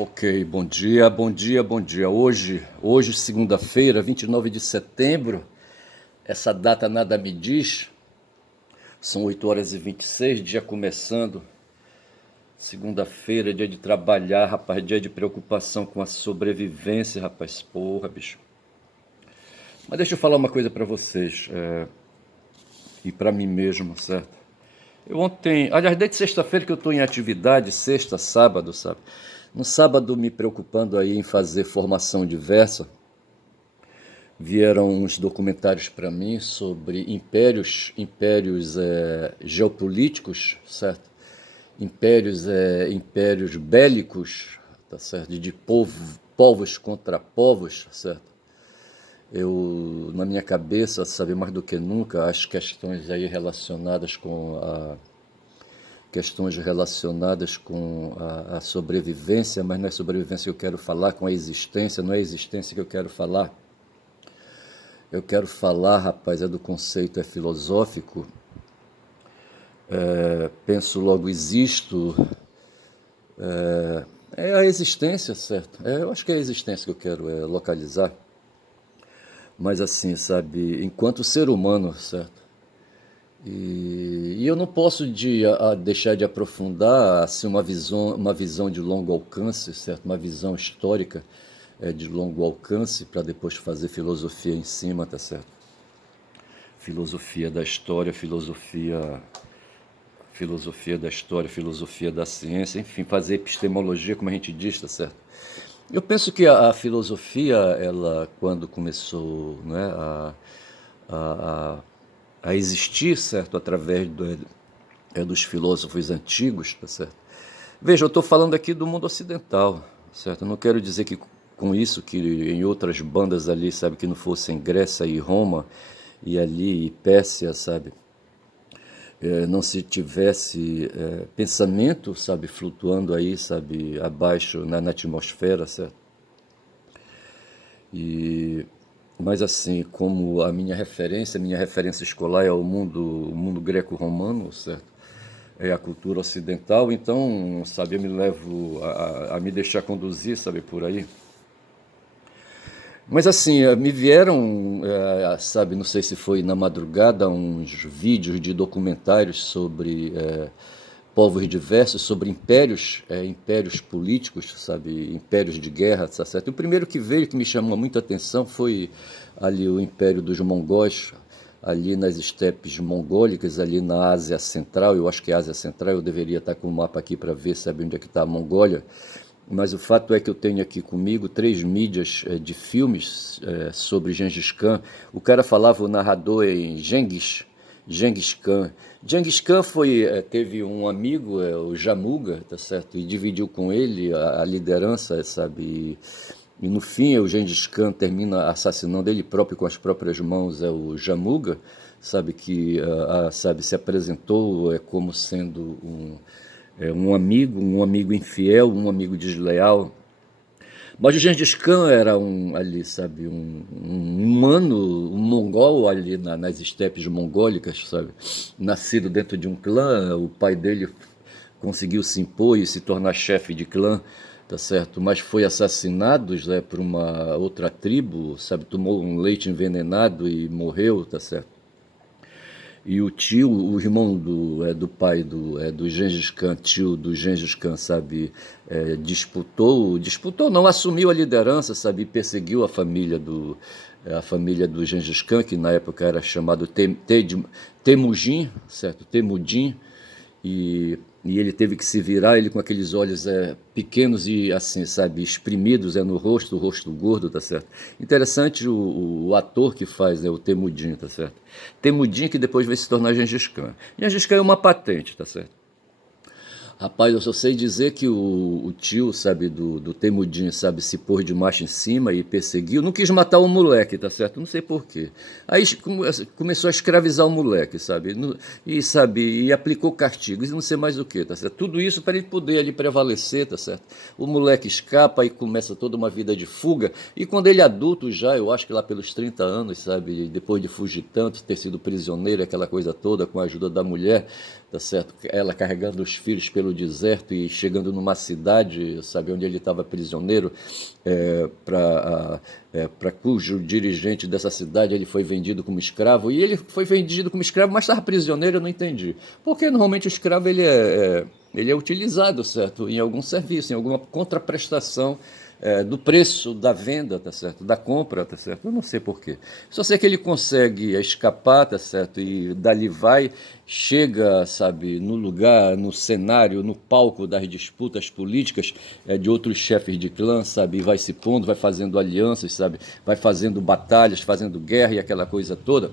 Ok, bom dia, bom dia, bom dia. Hoje, segunda-feira, 29 de setembro, essa data nada me diz, são 8 horas e 26, dia começando. Segunda-feira, dia de trabalhar, rapaz, dia de preocupação com a sobrevivência, rapaz, porra, bicho. Mas deixa eu falar uma coisa pra vocês, e pra mim mesmo, certo? Eu ontem, aliás, desde sexta-feira que eu tô em atividade, sexta, sábado, sabe? No sábado me preocupando aí em fazer formação diversa, vieram uns documentários para mim sobre impérios geopolíticos, certo? Impérios bélicos, tá certo? De povos contra povos, certo? Eu, na minha cabeça, sabe, mais do que nunca, as questões aí relacionadas com a sobrevivência, mas não é sobrevivência que eu quero falar, com a existência, não é a existência que eu quero falar. Eu quero falar, rapaz, do conceito filosófico. Penso, logo existo. É a existência, certo? Eu acho que é a existência que eu quero localizar. Mas assim, sabe, enquanto ser humano, certo? E eu não posso deixar de aprofundar assim, uma visão de longo alcance, certo? Uma visão histórica de longo alcance, para depois fazer filosofia em cima, tá certo? Filosofia da história, filosofia da história, filosofia da ciência, enfim, fazer epistemologia, como a gente diz, tá certo? Eu penso que a filosofia, ela, quando começou, né, a, a existir, certo, através dos filósofos antigos, tá certo? Veja, eu estou falando aqui do mundo ocidental, certo? Eu não quero dizer que com isso que em outras bandas ali, sabe, que não fossem Grécia e Roma e ali e Pérsia, sabe, não se tivesse pensamento, sabe, flutuando aí, sabe, abaixo na atmosfera, certo? E mas assim, como minha referência escolar é o mundo greco-romano, certo? É a cultura ocidental, então, sabe, eu me levo a me deixar conduzir, sabe, por aí. Mas assim, me vieram, sabe, não sei se foi na madrugada, uns vídeos de documentários sobre povos diversos, sobre impérios políticos, sabe, impérios de guerra, tá certo? O primeiro que veio, que me chamou muita atenção, foi ali o Império dos Mongóis, ali nas estepes mongólicas, ali na Ásia Central. Eu acho que é Ásia Central, eu deveria estar com o mapa aqui para ver, sabe, onde é que está a Mongólia. Mas o fato é que eu tenho aqui comigo 3 mídias de filmes sobre Gengis Khan. O cara falava o narrador em Gengis Khan. Gengis Khan teve um amigo, o Jamuga, tá certo? E dividiu com ele a liderança, sabe? E no fim, o Gengis Khan termina assassinando ele próprio com as próprias mãos, o Jamuga, sabe, que sabe, se apresentou como sendo um amigo infiel, um amigo desleal. Mas o Gengis Khan era ali, sabe, um humano, um mongol ali nas estepes mongólicas, sabe, nascido dentro de um clã. O pai dele conseguiu se impor e se tornar chefe de clã, tá certo? Mas foi assassinado, né, por uma outra tribo, sabe, tomou um leite envenenado e morreu, tá certo? E o tio, o irmão do pai do Gengis Khan, tio do Gengis Khan, sabe, disputou não, assumiu a liderança, sabe, e perseguiu a família do Gengis Khan, que na época era chamado Temujin, certo, Temudin, e ele teve que se virar, ele com aqueles olhos pequenos e assim, sabe, espremidos no rosto, o rosto gordo, tá certo? Interessante o ator que faz, né, o Temudin, tá certo? Temudin que depois vai se tornar Gengis Khan. Gengis Khan é uma patente, tá certo? Rapaz, eu só sei dizer que o tio, sabe, do Temudin, sabe, se pôs de macho em cima e perseguiu. Não quis matar o moleque, tá certo? Não sei por quê. Aí começou a escravizar o moleque, sabe? E, sabe, e aplicou castigos e não sei mais o que, tá certo? Tudo isso para ele poder ali prevalecer, tá certo? O moleque escapa e começa toda uma vida de fuga. E quando ele é adulto já, eu acho que lá pelos 30 anos, sabe, depois de fugir tanto, ter sido prisioneiro, aquela coisa toda, com a ajuda da mulher, tá certo? Ela carregando os filhos pelo deserto e chegando numa cidade, sabe, onde ele estava prisioneiro, para cujo dirigente dessa cidade ele foi vendido como escravo, e ele foi vendido como escravo, mas estava prisioneiro, eu não entendi. Porque normalmente o escravo ele é utilizado, certo, em algum serviço, em alguma contraprestação do preço da venda, tá certo? Da compra, tá certo? Eu não sei porquê. Só sei que ele consegue escapar, tá certo? E dali vai, chega, sabe, no lugar, no cenário, no palco das disputas políticas de outros chefes de clã, sabe? E vai se pondo, vai fazendo alianças, sabe? Vai fazendo batalhas, fazendo guerra e aquela coisa toda.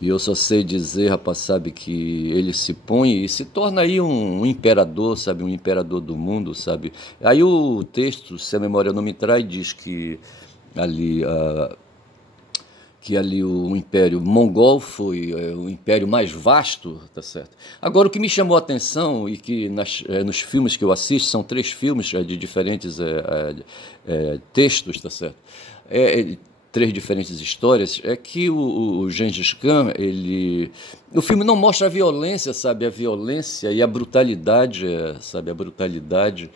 E eu só sei dizer, rapaz, sabe, que ele se põe e se torna aí um imperador, sabe, um imperador do mundo, sabe. Aí o texto, se a memória não me trai, diz ali, que ali o Império Mongol foi o império mais vasto, tá certo? Agora, o que me chamou a atenção e que nos filmes que eu assisto, são 3 filmes de diferentes textos, tá certo? É, 3 diferentes histórias, é que o Gengis Khan, o filme não mostra a violência, sabe? A violência e a brutalidade, sabe? A brutalidade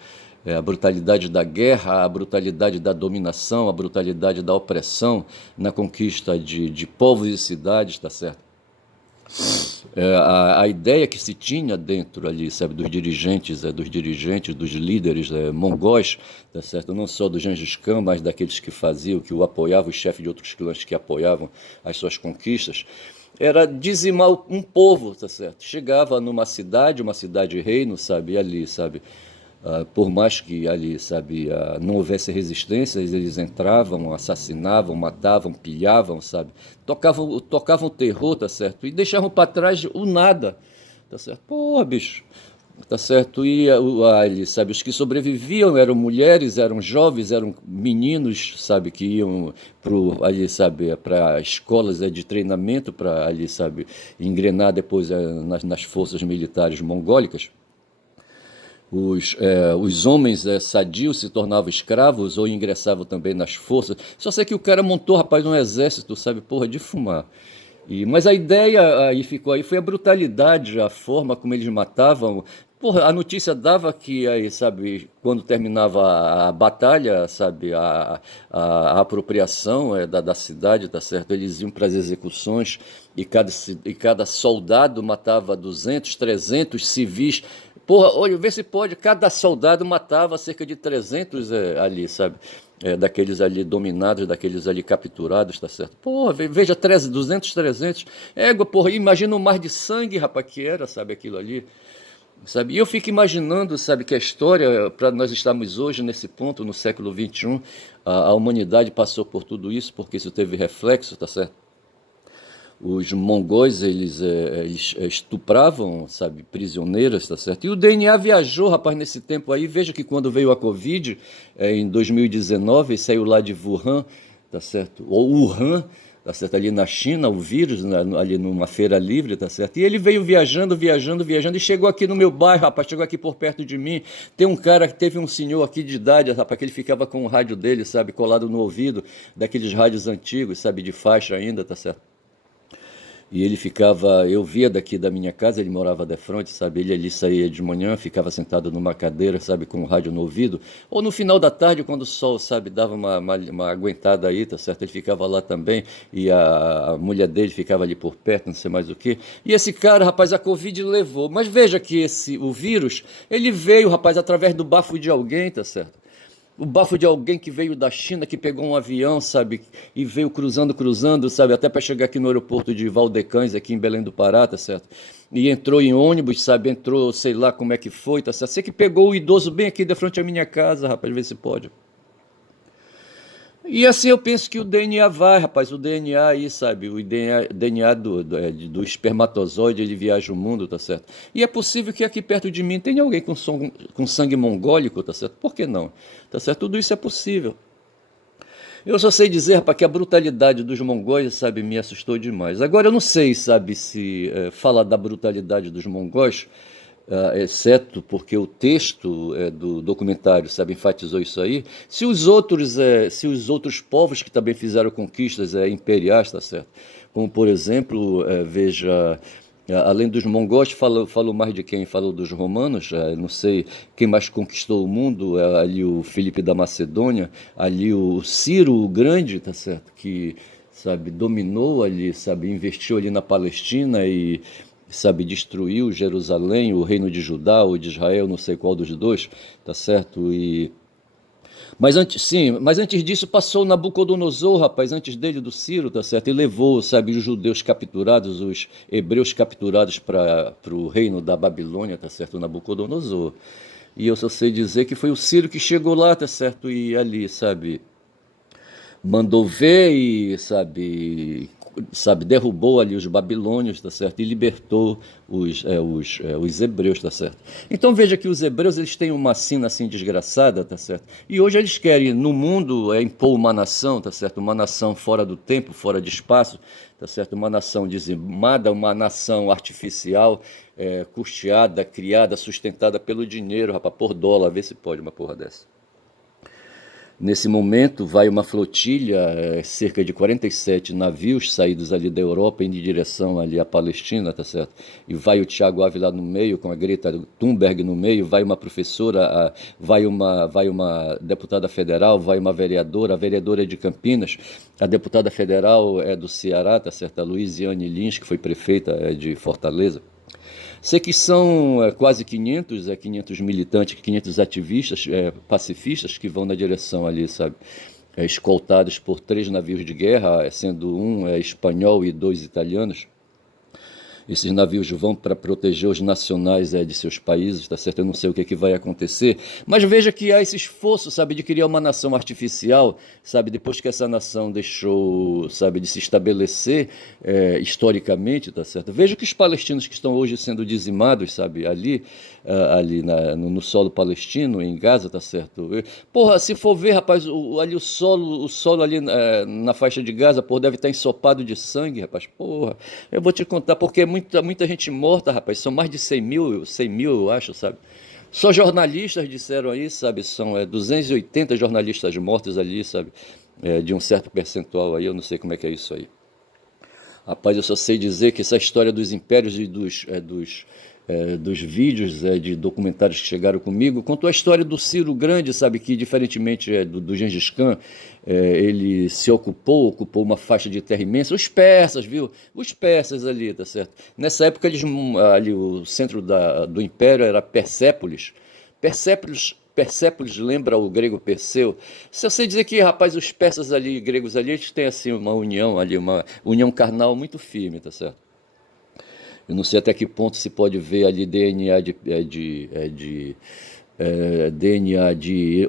da guerra, a brutalidade da dominação, a brutalidade da opressão na conquista de povos e cidades, tá certo? A ideia que se tinha dentro ali, sabe, dos líderes mongóis, tá certo? Não só do Gengis Khan, mas daqueles que faziam, que o apoiavam, os chefes de outros clãs que apoiavam as suas conquistas, era dizimar um povo, tá certo? Chegava numa cidade, uma cidade-reino, sabe, e ali, sabe, por mais que ali, sabe, não houvesse resistência, eles entravam, assassinavam, matavam, pilhavam, sabe, tocavam terror, tá certo, e deixavam para trás o nada, tá certo, porra, bicho, tá certo, e ali, sabe, os que sobreviviam eram mulheres, eram jovens, eram meninos, sabe, que iam ali, sabe, para escolas de treinamento, para ali, sabe, engrenar depois nas forças militares mongólicas. Os homens sadios se tornavam escravos ou ingressavam também nas forças. Só sei que o cara montou, rapaz, um exército, sabe, porra, de fumar. Mas a ideia aí ficou aí, foi a brutalidade, a forma como eles matavam. Porra, a notícia dava que aí, sabe, quando terminava a batalha, sabe, a apropriação da cidade, tá certo? Eles iam para as execuções e cada soldado matava 200, 300 civis. Porra, olha, vê se pode, cada soldado matava cerca de 300 ali, sabe? Daqueles ali dominados, daqueles ali capturados, tá certo? Porra, veja, 13, 200, 300. Égua, porra, imagina o mar de sangue, rapaz, que era, sabe, aquilo ali. Sabe? E eu fico imaginando, sabe, que a história, para nós estarmos hoje nesse ponto, no século XXI, a humanidade passou por tudo isso, porque isso teve reflexo, tá certo? Os mongóis, eles estupravam, sabe, prisioneiras, tá certo? E o DNA viajou, rapaz, nesse tempo aí. Veja que quando veio a Covid, em 2019, saiu lá de Wuhan, tá certo? Ou Wuhan, tá certo? Ali na China, o vírus, ali numa feira livre, tá certo? E ele veio viajando, viajando, viajando e chegou aqui no meu bairro, rapaz, chegou aqui por perto de mim. Tem um cara que teve um senhor aqui de idade, rapaz, que ele ficava com o rádio dele, sabe, colado no ouvido, daqueles rádios antigos, sabe, de faixa ainda, tá certo? E ele ficava, eu via daqui da minha casa, ele morava de frente, sabe? Ele ali saía de manhã, ficava sentado numa cadeira, sabe, com o rádio no ouvido. Ou no final da tarde, quando o sol, sabe, dava uma aguentada aí, tá certo? Ele ficava lá também, e a mulher dele ficava ali por perto, não sei mais o quê. E esse cara, rapaz, a Covid levou. Mas veja que o vírus, ele veio, rapaz, através do bafo de alguém, tá certo? O bafo de alguém que veio da China, que pegou um avião, sabe, e veio cruzando, cruzando, sabe, até para chegar aqui no aeroporto de Valdecães, aqui em Belém do Pará, tá certo? E entrou em ônibus, sabe, entrou, sei lá como é que foi, tá certo? Você que pegou o idoso bem aqui de frente à minha casa, rapaz, vê se pode. E assim eu penso que o DNA vai, rapaz, o DNA aí, sabe, o DNA do espermatozoide, ele viaja o mundo, tá certo? E é possível que aqui perto de mim tenha alguém com sangue mongólico, tá certo? Por que não? Tá certo? Tudo isso é possível. Eu só sei dizer, rapaz, que a brutalidade dos mongóis, sabe, me assustou demais. Agora eu não sei, sabe, se falar da brutalidade dos mongóis, exceto porque o texto do documentário, sabe, enfatizou isso aí. Se os outros povos que também fizeram conquistas imperiais, tá certo? Como por exemplo, veja Além dos mongóis, falou mais de quem? Falou dos romanos, não sei quem mais conquistou o mundo, ali o Filipe da Macedônia, ali o Ciro o Grande, tá certo? Que, sabe, dominou ali, sabe, investiu ali na Palestina e, sabe, destruiu Jerusalém, o reino de Judá ou de Israel, não sei qual dos dois, tá certo? Mas antes, sim, mas antes disso passou Nabucodonosor, rapaz, antes dele do Ciro, tá certo? E levou, sabe, os judeus capturados, os hebreus capturados para o reino da Babilônia, tá certo? O Nabucodonosor. E eu só sei dizer que foi o Ciro que chegou lá, tá certo? E ali, sabe, mandou ver e, sabe, derrubou ali os babilônios, tá certo? E libertou os hebreus, tá certo? Então veja que os hebreus eles têm uma sina assim desgraçada, tá certo? E hoje eles querem no mundo impor uma nação, tá certo? Uma nação fora do tempo, fora de espaço, tá certo? Uma nação dizimada, uma nação artificial, custeada, criada, sustentada pelo dinheiro, rapaz, por dólar, vê se pode uma porra dessa. Nesse momento, vai uma flotilha, cerca de 47 navios saídos ali da Europa, indo em direção ali à Palestina, tá certo? E vai o Tiago Ávila no meio, com a Greta Thunberg no meio, vai uma professora, vai uma deputada federal, vai uma vereadora, a vereadora é de Campinas, a deputada federal é do Ceará, tá certo? A Luiziane Lins, que foi prefeita de Fortaleza. Sei que são quase 500 militantes, 500 ativistas, pacifistas que vão na direção ali, sabe? Escoltados por 3 navios de guerra, sendo um espanhol e 2 italianos. Esses navios vão para proteger os nacionais de seus países, tá certo? Eu não sei o que, é que vai acontecer, mas veja que há esse esforço, sabe, de criar uma nação artificial, sabe, depois que essa nação deixou, sabe, de se estabelecer historicamente, tá certo? Veja que os palestinos que estão hoje sendo dizimados, sabe, no solo palestino, em Gaza, tá certo? Porra, se for ver, rapaz, ali o solo ali na faixa de Gaza, porra, deve estar ensopado de sangue, rapaz, porra. Eu vou te contar, porque é muita gente morta, rapaz. São mais de 100 mil, eu acho, sabe? Só jornalistas disseram aí, sabe? São 280 jornalistas mortos ali, sabe? De um certo percentual aí, eu não sei como é que é isso aí. Rapaz, eu só sei dizer que essa história dos impérios e dos vídeos de documentários que chegaram comigo contou a história do Ciro Grande, sabe, que diferentemente do Gengis Khan, ele se ocupou uma faixa de terra imensa, os persas, viu? Os persas ali, tá certo? Nessa época, ali, o centro do império era Persépolis. Persépolis lembra o grego Perseu. Se eu sei dizer que, rapaz, os persas ali, gregos ali, eles têm assim uma união ali, uma união carnal muito firme, tá certo? Eu não sei até que ponto se pode ver ali DNA de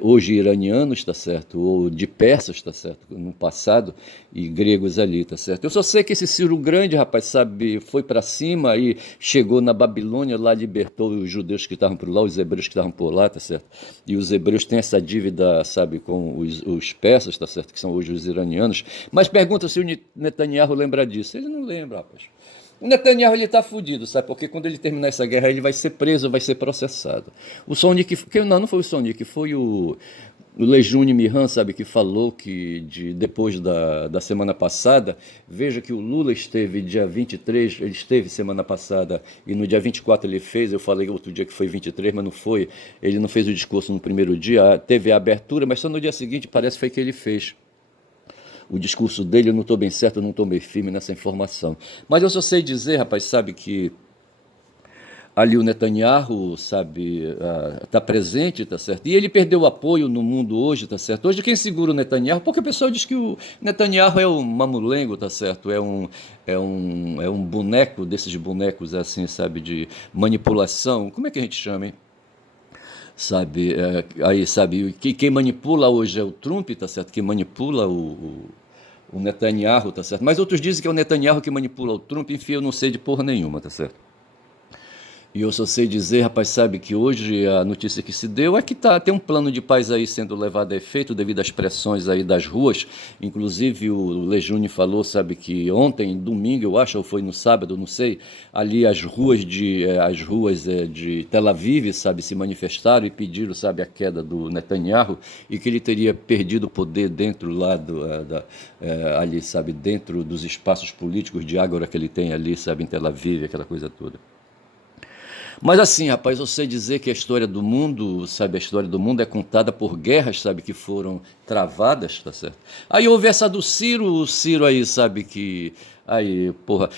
hoje iranianos, tá certo? Ou de persas, tá certo? No passado, e gregos ali, tá certo? Eu só sei que esse Ciro Grande, rapaz, sabe, foi para cima e chegou na Babilônia, lá libertou os judeus que estavam por lá, os hebreus que estavam por lá, tá certo? E os hebreus têm essa dívida, sabe, com os persas, tá certo? Que são hoje os iranianos. Mas pergunta se o Netanyahu lembra disso. Ele não lembra, rapaz. O Netanyahu ele tá fudido, sabe? Porque quando ele terminar essa guerra, ele vai ser preso, vai ser processado. O Sonic, não foi o Sonic, foi o Lejune Mihan, sabe, que falou que depois da semana passada, veja que o Lula esteve dia 23, ele esteve semana passada, e no dia 24 ele fez, eu falei outro dia que foi 23, mas não foi, ele não fez o discurso no primeiro dia, teve a abertura, mas só no dia seguinte parece que foi que ele fez o discurso dele, eu não estou bem certo, eu não estou bem firme nessa informação. Mas eu só sei dizer, rapaz, sabe, que ali o Netanyahu, sabe, está presente, tá certo? E ele perdeu apoio no mundo hoje, tá certo? Hoje quem segura o Netanyahu, porque o pessoal diz que o Netanyahu é um mamulengo, tá certo? É um boneco desses bonecos assim, sabe, de manipulação. Como é que a gente chama, hein? Sabe, aí sabe, quem manipula hoje é o Trump, tá certo? Quem manipula o Netanyahu, tá certo? Mas outros dizem que é o Netanyahu que manipula o Trump, enfim, eu não sei de porra nenhuma, tá certo? E eu só sei dizer, rapaz, sabe que hoje a notícia que se deu é que tem um plano de paz aí sendo levado a efeito devido às pressões aí das ruas. Inclusive o Lejune falou, sabe, que ontem, domingo, eu acho, ou foi no sábado, não sei, ali as ruas de Tel Aviv, sabe, se manifestaram e pediram, sabe, a queda do Netanyahu e que ele teria perdido o poder dentro lá ali, sabe, dentro dos espaços políticos de ágora que ele tem ali, sabe, em Tel Aviv, aquela coisa toda. Mas assim, rapaz, eu sei dizer que a história do mundo, sabe, a história do mundo é contada por guerras, sabe, que foram travadas, tá certo? Aí houve essa do Ciro, o Ciro aí, sabe, que aí, porra,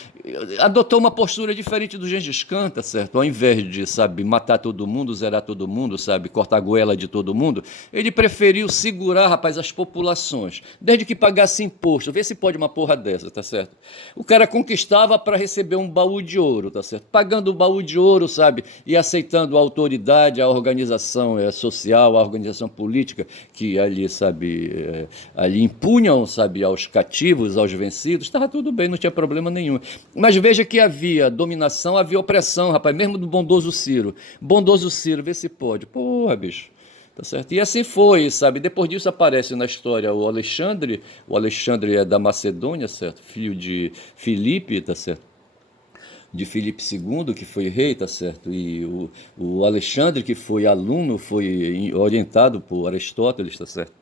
adotou uma postura diferente do Gengis Khan, tá certo? Ao invés de, sabe, matar todo mundo, zerar todo mundo, sabe, cortar a goela de todo mundo, ele preferiu segurar, rapaz, as populações, desde que pagasse imposto. Vê se pode uma porra dessa, tá certo? O cara conquistava para receber um baú de ouro, tá certo? Pagando o baú de ouro, sabe? E aceitando a autoridade, a organização social, a organização política que ali, sabe, ali impunham, sabe, aos cativos, aos vencidos, estava tudo bem, não tinha problema nenhum. Mas veja que havia dominação, havia opressão, rapaz, mesmo do bondoso Ciro. Bondoso Ciro, vê se pode. Porra, bicho. Tá certo? E assim foi, sabe? Depois disso aparece na história o Alexandre é da Macedônia, certo? Filho de Filipe, tá certo? De Filipe II, que foi rei, tá certo? E o Alexandre, que foi aluno, foi orientado por Aristóteles, tá certo?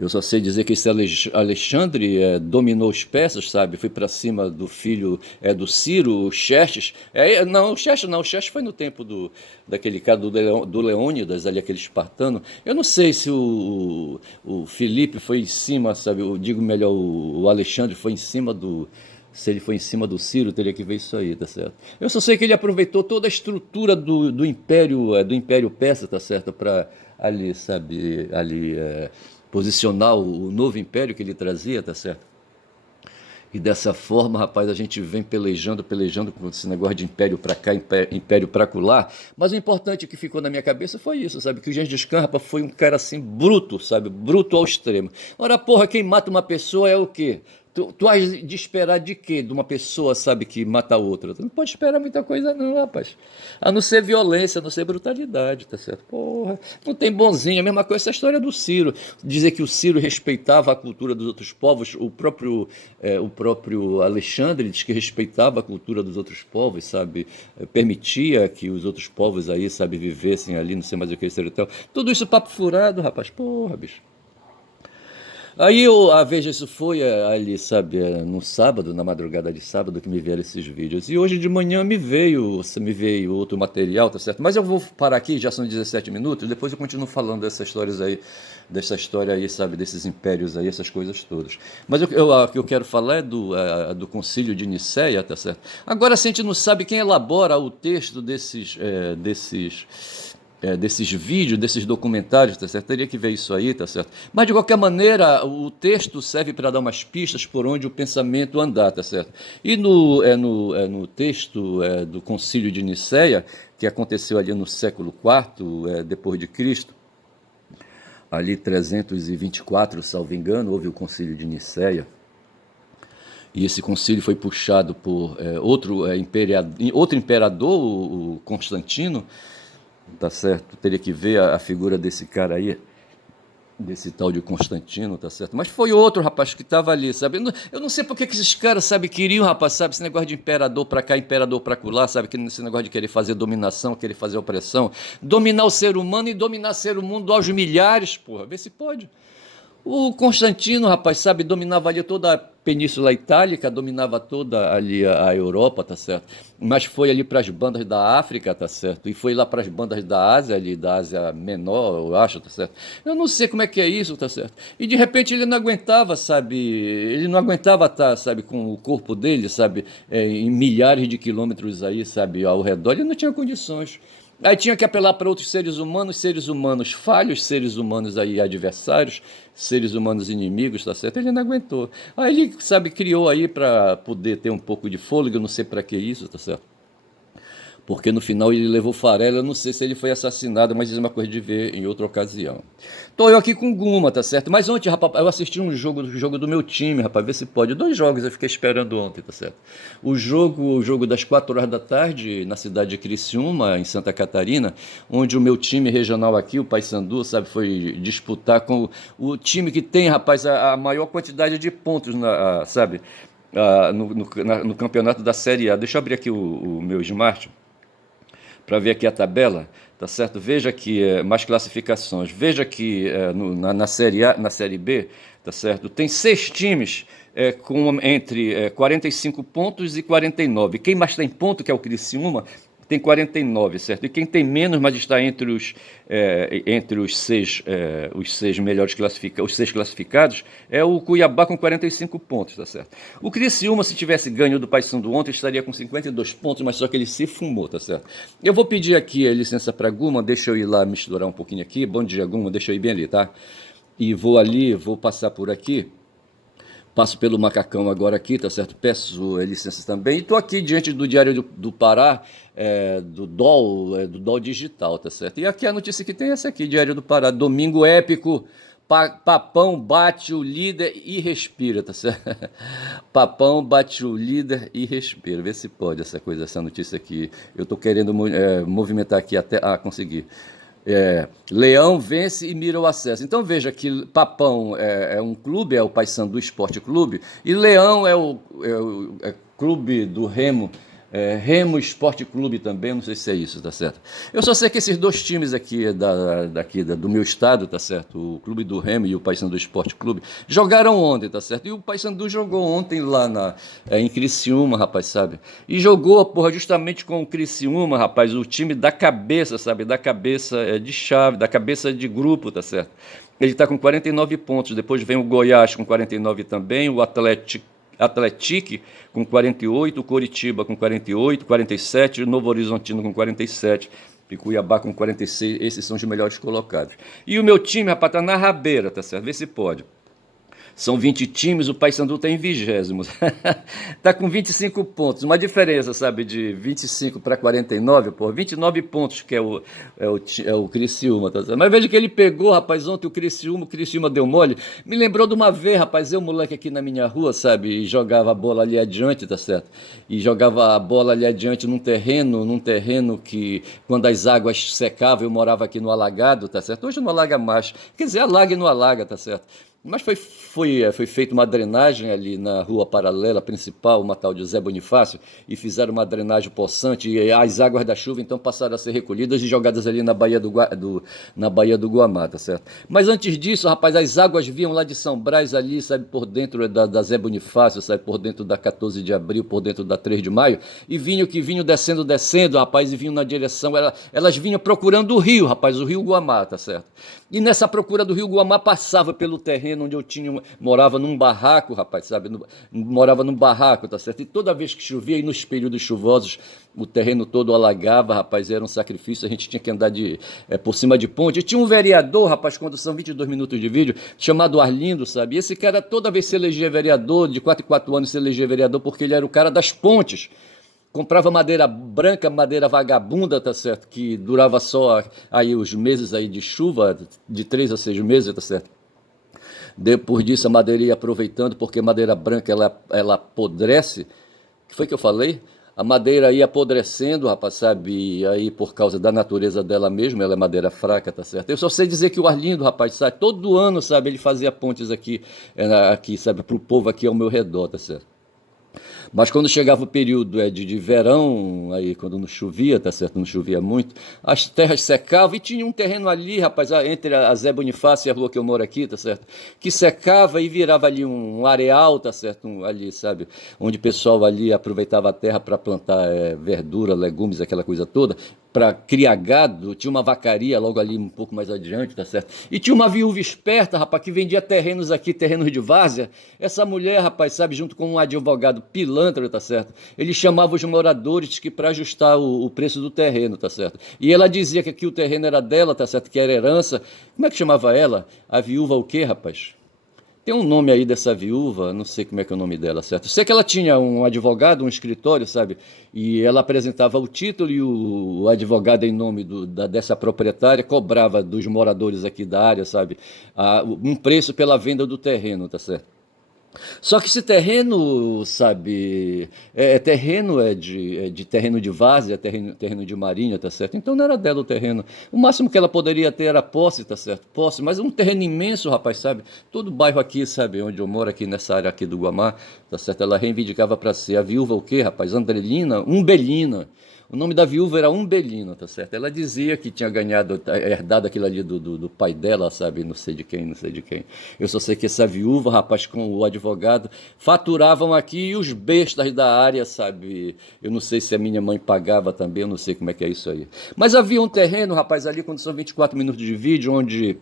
Eu só sei dizer que esse Alexandre dominou os persas, sabe? Foi para cima do filho do Ciro, o Xerxes. Não, o Xerxes foi no tempo daquele cara do Leônidas, ali, aquele espartano. Eu não sei se o Filipe foi em cima, sabe? Eu digo melhor, o Alexandre foi em cima do. Se ele foi em cima do Ciro, teria que ver isso aí, tá certo? Eu só sei que ele aproveitou toda a estrutura do Império Persa, tá certo? Para ali, sabe, ali posicionar o novo império que ele trazia, tá certo? E dessa forma, rapaz, a gente vem pelejando com esse negócio de império pra cá, império pra colar. Mas o importante que ficou na minha cabeça foi isso, sabe? Que o Gengis Khan, rapaz, foi um cara assim bruto, sabe? Bruto ao extremo. Ora, porra, quem mata uma pessoa é o quê? Tu has de esperar de quê? De uma pessoa, sabe, que mata a outra? Tu não pode esperar muita coisa, não, rapaz. A não ser violência, a não ser brutalidade, tá certo? Porra, não tem bonzinho. A mesma coisa essa história do Ciro. Dizer que o Ciro respeitava a cultura dos outros povos, o próprio Alexandre diz que respeitava a cultura dos outros povos, sabe? Permitia que os outros povos aí, sabe, vivessem ali, não sei mais o que, etc. Tudo isso papo furado, rapaz. Porra, bicho. Aí veja, isso foi ali, sabe, no sábado, na madrugada de sábado, que me vieram esses vídeos. E hoje de manhã me veio outro material, tá certo? Mas eu vou parar aqui, já são 17 minutos, depois eu continuo falando dessas histórias aí, dessa história aí, sabe, desses impérios aí, essas coisas todas. Mas o que eu quero falar é do Concílio de Nicéia, tá certo? Agora, se a gente não sabe quem elabora o texto desses vídeos, desses documentários, tá certo? Teria que ver isso aí, tá certo? Mas de qualquer maneira, o texto serve para dar umas pistas por onde o pensamento andar, tá certo? E no texto do Concílio de Nicéia, que aconteceu ali no século IV, depois de Cristo, ali 324, salvo engano, houve o Concílio de Nicéia. E esse concílio foi puxado por outro imperador, o Constantino, tá certo? Teria que ver a figura desse cara aí, desse tal de Constantino, tá certo? Mas foi outro rapaz que estava ali, sabe? Eu não sei porque que esses caras, sabe, queriam, rapaz, sabe, esse negócio de imperador pra cá, imperador pra colar, sabe? Esse negócio de querer fazer dominação, querer fazer opressão, dominar o ser humano e dominar o ser mundo aos milhares, porra, vê se pode. O Constantino, rapaz, sabe, dominava ali toda a Península Itálica, dominava toda ali a Europa, tá certo? Mas foi ali para as bandas da África, tá certo? E foi lá para as bandas da Ásia, ali, da Ásia Menor, eu acho, tá certo? Eu não sei como é que é isso, tá certo? E de repente ele não aguentava, sabe? Ele não aguentava estar, sabe, com o corpo dele, sabe, em milhares de quilômetros aí, sabe, ao redor, ele não tinha condições. Aí tinha que apelar para outros seres humanos falhos, seres humanos aí adversários, seres humanos inimigos, tá certo? Ele não aguentou. Aí ele, sabe, criou aí para poder ter um pouco de fôlego, não sei para que isso, tá certo? porque no final ele levou farela. Eu não sei se ele foi assassinado, mas isso é uma coisa de ver em outra ocasião. Tô eu aqui com Guma, tá certo? Mas ontem, rapaz, eu assisti um jogo do meu time, rapaz, ver se pode. 2 jogos eu fiquei esperando ontem, tá certo? O jogo das 4 horas da tarde, na cidade de Criciúma, em Santa Catarina, onde o meu time regional aqui, o Paysandu, sabe, foi disputar com o time que tem, rapaz, a maior quantidade de pontos, sabe, no campeonato da Série A. Deixa eu abrir aqui o meu Smart para ver aqui a tabela, tá certo? Veja aqui mais classificações. Veja que na Série A, na Série B, tá certo? Tem 6 times com entre 45 pontos e 49. Quem mais tem ponto, que é o Criciúma, tem 49, certo? E quem tem menos, mas está entre os seis melhores os 6 classificados, é o Cuiabá com 45 pontos, tá certo? O Criciúma, se tivesse ganho do Paysandu ontem, estaria com 52 pontos, mas só que ele se fumou, tá certo? Eu vou pedir aqui a licença para Guma, deixa eu ir lá misturar um pouquinho aqui. Bom dia, Guma, deixa eu ir bem ali, tá? E vou ali, vou passar por aqui. Passo pelo Macacão agora aqui, tá certo? Peço licença também. E estou aqui diante do Diário do Pará, do DOL Digital, tá certo? E aqui a notícia que tem é essa aqui, Diário do Pará. Domingo épico, Papão bate o líder e respira, tá certo? Papão bate o líder e respira. Vê se pode essa notícia aqui. Eu estou querendo movimentar aqui até conseguir. Leão vence e mira o acesso. Então veja que Papão é um clube, é o Paysandu Esporte Clube, e Leão é o clube do Remo, Remo Esporte Clube também, não sei se é isso, tá certo? Eu só sei que esses 2 times aqui, do meu estado, tá certo? O Clube do Remo e o Paysandu Esporte Clube, jogaram ontem, tá certo? E o Paysandu jogou ontem lá em Criciúma, rapaz, sabe? E jogou, porra, justamente com o Criciúma, rapaz, o time da cabeça, sabe? Da cabeça de chave, da cabeça de grupo, tá certo? Ele tá com 49 pontos, depois vem o Goiás com 49 também, o Atlético com 48, o Coritiba com 48, 47, o Novo Horizontino com 47 e Cuiabá com 46. Esses são os melhores colocados. E o meu time, rapaz, tá na rabeira, tá certo? Vê se pode. São 20 times, o Paysandu está em 20º. Está com 25 pontos. Uma diferença, sabe, de 25 para 49, pô, 29 pontos, que é o Criciúma. Tá certo? Mas veja que ele pegou, rapaz, ontem o Criciúma deu mole. Me lembrou de uma vez, rapaz, eu, moleque, aqui na minha rua, sabe, e jogava a bola ali adiante, tá certo? E jogava a bola ali adiante num terreno que, quando as águas secavam, eu morava aqui no alagado, tá certo? Hoje não alaga mais. Quer dizer, alaga e não alaga, tá certo? Mas foi feita uma drenagem ali na rua paralela principal, uma tal de Zé Bonifácio, e fizeram uma drenagem possante, e as águas da chuva então passaram a ser recolhidas e jogadas ali na Baía do Guamá, tá certo? Mas antes disso, rapaz, as águas vinham lá de São Brás ali, sabe, por dentro da Zé Bonifácio, sabe, por dentro da 14 de abril, por dentro da 3 de maio, e vinham descendo, rapaz, e vinham na direção, elas vinham procurando o rio, rapaz, o rio Guamá, tá certo? E nessa procura do rio Guamá passava pelo terreno onde eu morava num barraco, rapaz, sabe? Morava num barraco, tá certo? E toda vez que chovia, e nos períodos chuvosos, o terreno todo alagava, rapaz, era um sacrifício, a gente tinha que andar por cima de ponte. E tinha um vereador, rapaz, quando são 22 minutos de vídeo, chamado Arlindo, sabe? E esse cara toda vez se elegia vereador, de 4 em 4 anos se elegia vereador, porque ele era o cara das pontes. Comprava madeira branca, madeira vagabunda, tá certo? Que durava só aí os meses aí de chuva, de 3 a 6 meses, tá certo? Depois disso a madeira ia aproveitando, porque madeira branca ela apodrece. O que foi que eu falei? A madeira ia apodrecendo, rapaz, sabe? E aí por causa da natureza dela mesmo, ela é madeira fraca, tá certo? Eu só sei dizer que o Arlindo, rapaz, sabe? Todo ano, sabe? Ele fazia pontes aqui, sabe? Pro povo aqui ao meu redor, tá certo? Mas quando chegava o período de verão, aí quando não chovia, tá certo? Não chovia muito, as terras secavam e tinha um terreno ali, rapaz, entre a Zé Bonifácio e a rua que eu moro aqui, tá certo? Que secava e virava ali um areal, tá certo? Ali, sabe? Onde o pessoal ali aproveitava a terra para plantar verdura, legumes, aquela coisa toda. Para criar gado, tinha uma vacaria logo ali um pouco mais adiante, tá certo? E tinha uma viúva esperta, rapaz, que vendia terrenos aqui, terrenos de várzea. Essa mulher, rapaz, sabe, junto com um advogado pilantra, tá certo? Ele chamava os moradores que para ajustar o preço do terreno, tá certo? E ela dizia que aqui o terreno era dela, tá certo? Que era herança. Como é que chamava ela? A viúva o quê, rapaz? Tem um nome aí dessa viúva, não sei como é que é o nome dela, certo? Sei que ela tinha um advogado, um escritório, sabe? E ela apresentava o título e o advogado, em nome dessa proprietária, cobrava dos moradores aqui da área, sabe? Um preço pela venda do terreno, tá certo? Só que esse terreno, sabe, terreno de terreno de várzea, terreno de marinha, tá certo? Então não era dela o terreno. O máximo que ela poderia ter era posse, tá certo? Posse, mas um terreno imenso, rapaz, sabe? Todo bairro aqui, sabe, onde eu moro, aqui nessa área aqui do Guamá, tá certo? Ela reivindicava para ser a viúva o quê, rapaz? Andrelina, Umbelina. O nome da viúva era Umbelina, tá certo? Ela dizia que tinha ganhado, herdado aquilo ali do pai dela, sabe? Não sei de quem, não sei de quem. Eu só sei que essa viúva, rapaz, com o advogado, faturavam aqui e os bestas da área, sabe? Eu não sei se a minha mãe pagava também, eu não sei como é que é isso aí. Mas havia um terreno, rapaz, ali quando são 24 minutos de vídeo, onde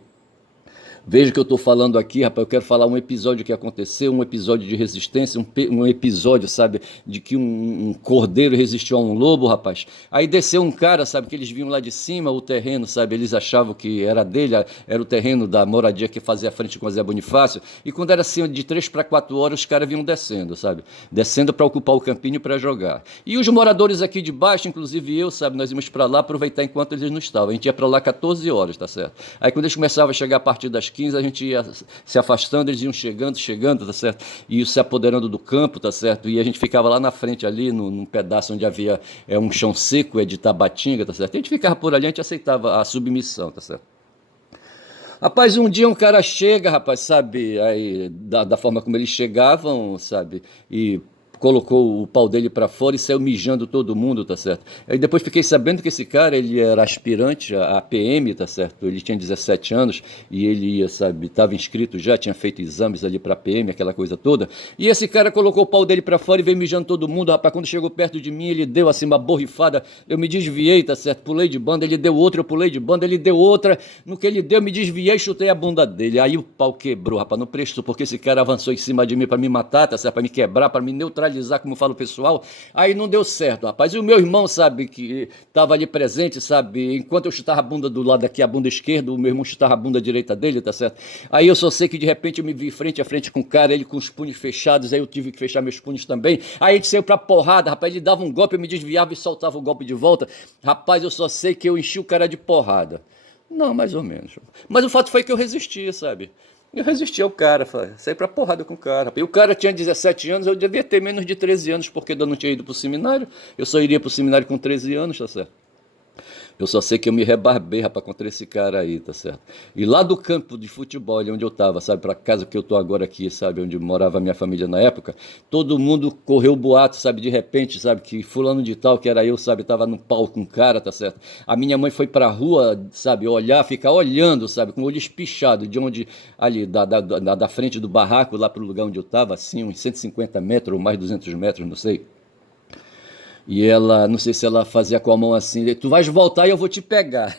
veja que eu estou falando aqui, rapaz, eu quero falar um episódio que aconteceu, um episódio de resistência, um episódio, sabe, de que um cordeiro resistiu a um lobo, rapaz. Aí desceu um cara, sabe, que eles vinham lá de cima, o terreno, sabe, eles achavam que era dele, era o terreno da moradia que fazia frente com o Zé Bonifácio, e quando era assim, de 3 para 4 horas, os caras vinham descendo, sabe, descendo para ocupar o campinho para jogar. E os moradores aqui de baixo, inclusive eu, sabe, nós íamos para lá aproveitar enquanto eles não estavam. A gente ia para lá 14 horas, tá certo? Aí quando eles começavam a chegar a partir das 15, a gente ia se afastando, eles iam chegando, tá certo? E se apoderando do campo, tá certo? E a gente ficava lá na frente ali, num pedaço onde havia um chão seco, de tabatinga, tá certo? E a gente ficava por ali, a gente aceitava a submissão, tá certo? Rapaz, um dia um cara chega, rapaz, sabe, aí, da forma como eles chegavam, sabe, e colocou o pau dele pra fora e saiu mijando todo mundo, tá certo? Aí depois fiquei sabendo que esse cara, ele era aspirante a PM, tá certo? Ele tinha 17 anos e ele ia, sabe, estava inscrito já, tinha feito exames ali pra PM, aquela coisa toda. E esse cara colocou o pau dele pra fora e veio mijando todo mundo, rapaz. Quando chegou perto de mim, ele deu assim uma borrifada, eu me desviei, tá certo? Pulei de banda, ele deu outra, eu pulei de banda, ele deu outra. No que ele deu, eu me desviei e chutei a bunda dele. Aí o pau quebrou, rapaz, não prestou, porque esse cara avançou em cima de mim pra me matar, tá certo? Pra me quebrar, pra me neutralizar, como fala o pessoal, aí não deu certo, rapaz. E o meu irmão, sabe, que estava ali presente, sabe, enquanto eu chutava a bunda do lado aqui, a bunda esquerda, o meu irmão chutava a bunda direita dele, tá certo? Aí eu só sei que de repente eu me vi frente a frente com o cara, ele com os punhos fechados, aí eu tive que fechar meus punhos também. Aí a gente saiu pra porrada, rapaz, ele dava um golpe, eu me desviava e soltava o golpe de volta. Rapaz, eu só sei que eu enchi o cara de porrada. Não, mais ou menos. Mas o fato foi que eu resisti, sabe? Eu resisti ao cara, saí pra porrada com o cara. E o cara tinha 17 anos, eu devia ter menos de 13 anos, porque eu não tinha ido pro seminário. Eu só iria pro seminário com 13 anos, tá certo? Eu só sei que eu me rebarbei, rapaz, contra esse cara aí, tá certo? E lá do campo de futebol, ali onde eu tava, sabe, pra casa que eu tô agora aqui, sabe, onde morava a minha família na época, todo mundo correu boato, sabe, de repente, sabe, que fulano de tal, que era eu, sabe, tava no pau com o cara, tá certo? A minha mãe foi pra rua, sabe, olhar, ficar olhando, sabe, com o olho espichado, de onde, ali, da frente do barraco, lá pro lugar onde eu tava, assim, uns 150 metros ou mais 200 metros, não sei. E ela, não sei se ela fazia com a mão assim, tu vais voltar e eu vou te pegar.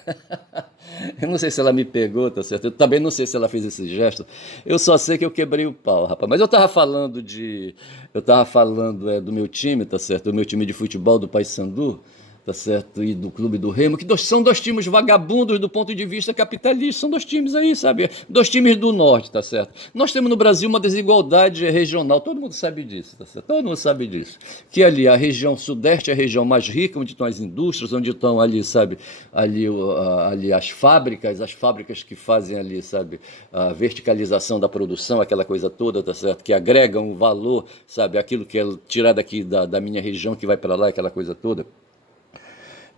Eu não sei se ela me pegou, tá certo? Eu também não sei se ela fez esse gesto. Eu só sei que eu quebrei o pau, rapaz. Mas eu tava falando de. Eu tava falando do meu time, tá certo? Do meu time de futebol do Paysandu, tá certo? E do Clube do Remo, que são dois times vagabundos do ponto de vista capitalista. São dois times aí, sabe? Dois times do norte, tá certo? Nós temos no Brasil uma desigualdade regional. Todo mundo sabe disso, tá certo? Todo mundo sabe disso. Que ali a região sudeste é a região mais rica, onde estão as indústrias, onde estão ali, sabe? Ali as fábricas que fazem ali, sabe? A verticalização da produção, aquela coisa toda, tá certo? Que agregam o valor, sabe? Aquilo que é tirado aqui da minha região, que vai para lá, aquela coisa toda.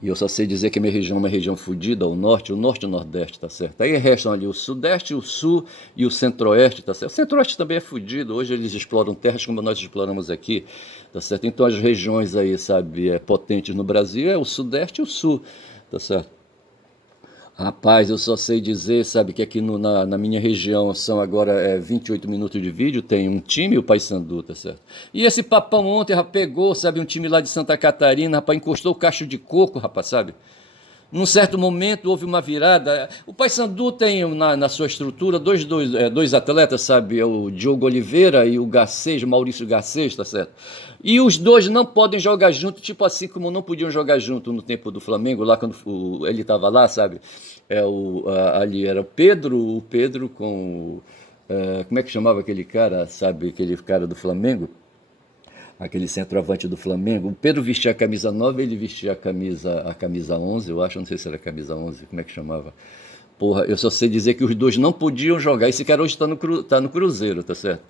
E eu só sei dizer que a minha região é uma região fodida, o norte e o nordeste, tá certo? Aí restam ali o sudeste, o sul e o centro-oeste, tá certo? O centro-oeste também é fodido, hoje eles exploram terras como nós exploramos aqui, tá certo? Então as regiões aí, sabe, potentes no Brasil é o sudeste e o sul, tá certo? Rapaz, eu só sei dizer, sabe, que aqui na minha região são agora 28 minutos de vídeo, tem um time, o Paysandu, tá certo? E esse papão ontem, rapaz, pegou, sabe, um time lá de Santa Catarina, rapaz, encostou o cacho de coco, rapaz, sabe? Num certo momento houve uma virada. O Paysandu tem na sua estrutura dois atletas, sabe? É o Diogo Oliveira e o Garcês, Maurício Garcês, tá certo? E os dois não podem jogar junto, tipo assim como não podiam jogar junto no tempo do Flamengo, lá quando ele estava lá, sabe? Ali era o Pedro com Como é que chamava aquele cara, sabe, aquele cara do Flamengo? Aquele centroavante do Flamengo. O Pedro vestia a camisa 9, ele vestia a camisa 11, eu acho, não sei se era a camisa 11, como é que chamava? Porra, eu só sei dizer que os dois não podiam jogar. Esse cara hoje tá no Cruzeiro, tá certo?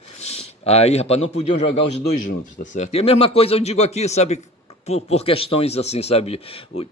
Aí, rapaz, não podiam jogar os dois juntos, tá certo? E a mesma coisa eu digo aqui, sabe? Por questões assim, sabe?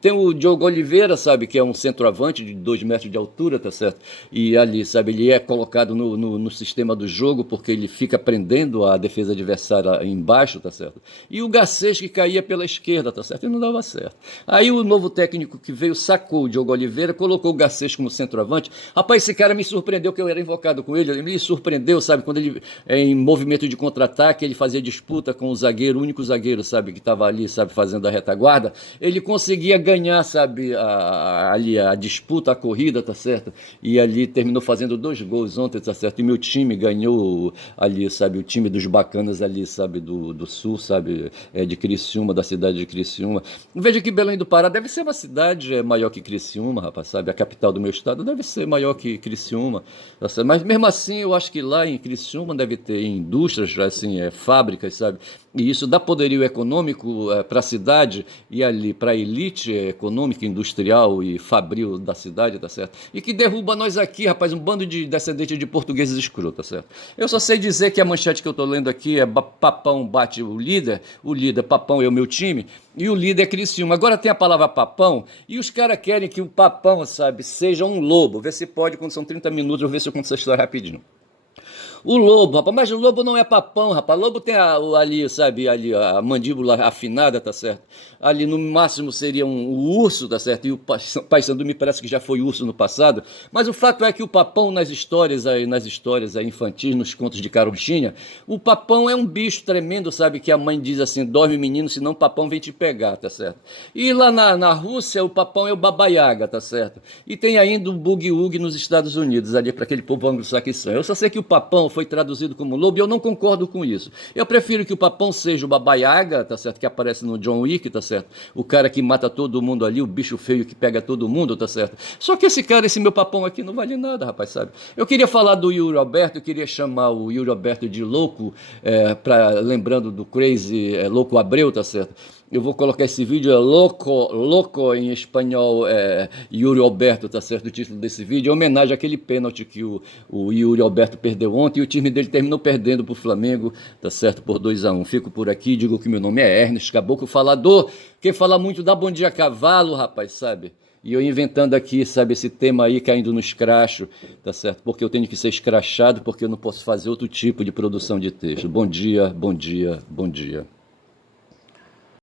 Tem o Diogo Oliveira, sabe? Que é um centroavante de 2 metros de altura, tá certo? E ali, sabe? Ele é colocado no sistema do jogo porque ele fica prendendo a defesa adversária embaixo, tá certo? E o Garcês que caía pela esquerda, tá certo? E não dava certo. Aí o novo técnico que veio sacou o Diogo Oliveira, colocou o Garcês como centroavante. Rapaz, esse cara me surpreendeu que eu era invocado com ele. Ele me surpreendeu, sabe? Quando ele, em movimento de contra-ataque, ele fazia disputa com o zagueiro, o único zagueiro, sabe? Que estava ali, sabe? Fazendo a retaguarda, ele conseguia ganhar, sabe, ali a disputa, a corrida, tá certo? E ali terminou fazendo 2 gols ontem, tá certo? E meu time ganhou ali, sabe, o time dos bacanas ali, sabe, do sul, sabe, de Criciúma, da cidade de Criciúma. Veja que Belém do Pará deve ser uma cidade maior que Criciúma, rapaz, sabe? A capital do meu estado deve ser maior que Criciúma, tá certo? Mas mesmo assim, eu acho que lá em Criciúma deve ter indústrias, assim, fábricas, sabe? E isso dá poderio econômico para a cidade e ali para a elite econômica, industrial e fabril da cidade, tá certo? E que derruba nós aqui, rapaz, um bando de descendentes de portugueses escroto, tá certo? Eu só sei dizer que a manchete que eu tô lendo aqui é Papão bate o líder Papão é o meu time, e o líder é Criciúma. Agora tem a palavra Papão, e os caras querem que o Papão, sabe, seja um lobo. Vê se pode, quando são 30 minutos, eu ver se eu conto essa história rapidinho. O lobo, rapaz, mas o lobo não é papão, rapaz. O lobo tem ali, sabe, ali a mandíbula afinada, tá certo? Ali no máximo seria um urso, tá certo? E o Paysandu me parece que já foi urso no passado. Mas o fato é que o papão nas histórias aí infantis, nos contos de carochinha, o papão é um bicho tremendo, sabe? Que a mãe diz assim: dorme menino, senão o papão vem te pegar, tá certo? E lá na Rússia, o papão é o babaiaga, tá certo? E tem ainda o boogie-woogie nos Estados Unidos, ali para aquele povo anglo-saxão. Eu só sei que o papão foi traduzido como lobo e eu não concordo com isso. Eu prefiro que o papão seja o babaiaga, tá certo? Que aparece no John Wick, tá certo? O cara que mata todo mundo ali, o bicho feio que pega todo mundo, tá certo? Só que esse meu papão aqui não vale nada, rapaz, sabe? Eu queria falar do Yuri Alberto, eu queria chamar o Yuri Alberto de louco, lembrando do Crazy Louco Abreu, tá certo? Eu vou colocar esse vídeo, louco em espanhol, Yuri Alberto, tá certo? O título desse vídeo é homenagem àquele pênalti que o Yuri Alberto perdeu ontem e o time dele terminou perdendo pro Flamengo, tá certo? Por 2-1. Fico por aqui, digo que meu nome é Ernest Caboclo Falador, que fala muito da Bom Dia Cavalo, rapaz, sabe? E eu inventando aqui, sabe, esse tema aí caindo no escracho, tá certo? Porque eu tenho que ser escrachado, porque eu não posso fazer outro tipo de produção de texto. Bom dia, bom dia, bom dia.